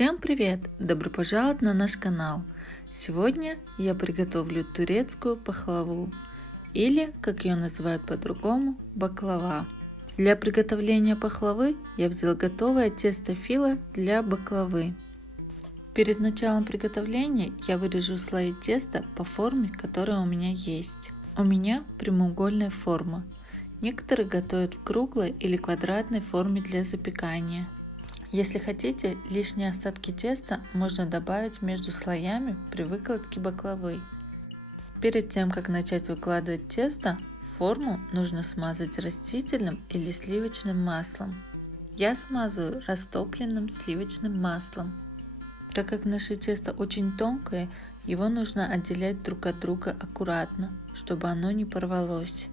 Всем привет! Добро пожаловать на наш канал! Сегодня я приготовлю турецкую пахлаву, или, как ее называют по-другому, баклава. Для приготовления пахлавы я взял готовое тесто фила для баклавы. Перед началом приготовления я вырежу слои теста по форме, которая у меня есть. У меня прямоугольная форма. Некоторые готовят в круглой или квадратной форме для запекания. Если хотите, лишние остатки теста можно добавить между слоями при выкладке баклавы. Перед тем, как начать выкладывать тесто, форму нужно смазать растительным или сливочным маслом. Я смазываю растопленным сливочным маслом. Так как наше тесто очень тонкое, его нужно отделять друг от друга аккуратно, чтобы оно не порвалось.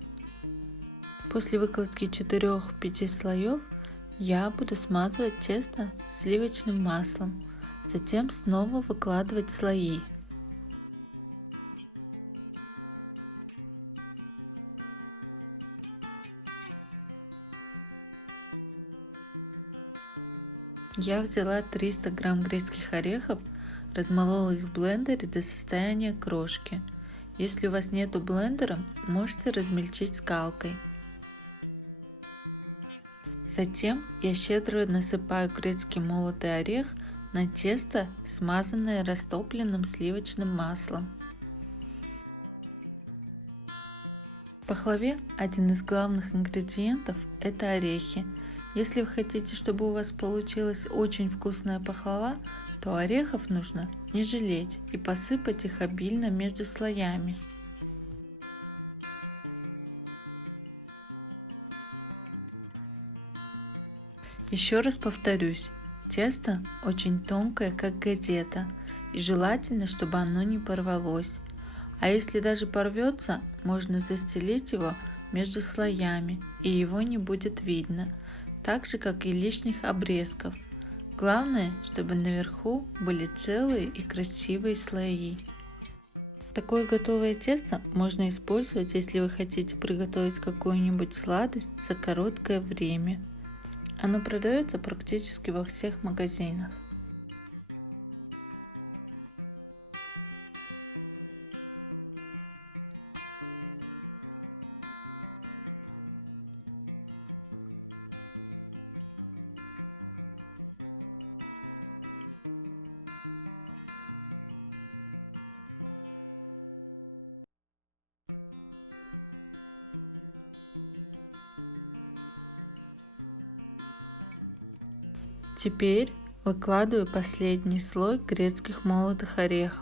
После выкладки 4-5 слоев я буду смазывать тесто сливочным маслом, затем снова выкладывать слои. Я взяла 300 грамм грецких орехов, размолола их в блендере до состояния крошки. Если у вас нету блендера, можете размельчить скалкой. Затем я щедро насыпаю грецкий молотый орех на тесто, смазанное растопленным сливочным маслом. В пахлаве один из главных ингредиентов – это орехи. Если вы хотите, чтобы у вас получилась очень вкусная пахлава, то орехов нужно не жалеть и посыпать их обильно между слоями. Еще раз повторюсь, тесто очень тонкое, как газета, и желательно, чтобы оно не порвалось. А если даже порвется, можно застелить его между слоями, и его не будет видно, так же, как и лишних обрезков. Главное, чтобы наверху были целые и красивые слои. Такое готовое тесто можно использовать, если вы хотите приготовить какую-нибудь сладость за короткое время. Оно продается практически во всех магазинах. Теперь выкладываю последний слой грецких молотых орехов.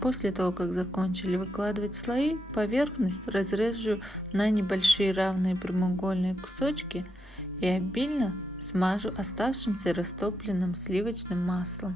После того, как закончили выкладывать слои, поверхность разрежу на небольшие равные прямоугольные кусочки и обильно смажу оставшимся растопленным сливочным маслом.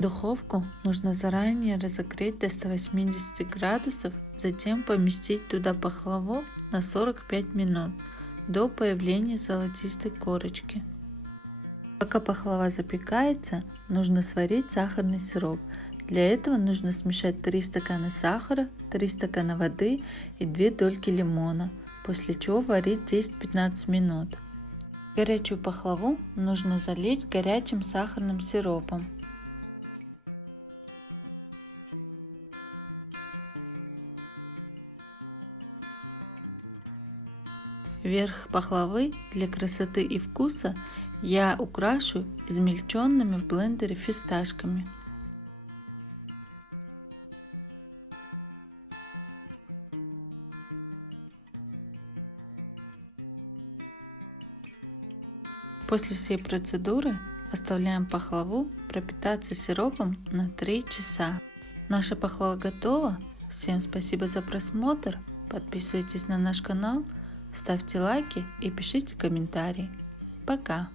Духовку нужно заранее разогреть до 180 градусов, затем поместить туда пахлаву на 45 минут до появления золотистой корочки. Пока пахлава запекается, нужно сварить сахарный сироп. Для этого нужно смешать 3 стакана сахара, 3 стакана воды и 2 дольки лимона, после чего варить 10-15 минут. Горячую пахлаву нужно залить горячим сахарным сиропом. Верх пахлавы для красоты и вкуса я украшу измельченными в блендере фисташками. После всей процедуры оставляем пахлаву пропитаться сиропом на 3 часа. Наша пахлава готова. Всем спасибо за просмотр. Подписывайтесь на наш канал, ставьте лайки и пишите комментарии. Пока!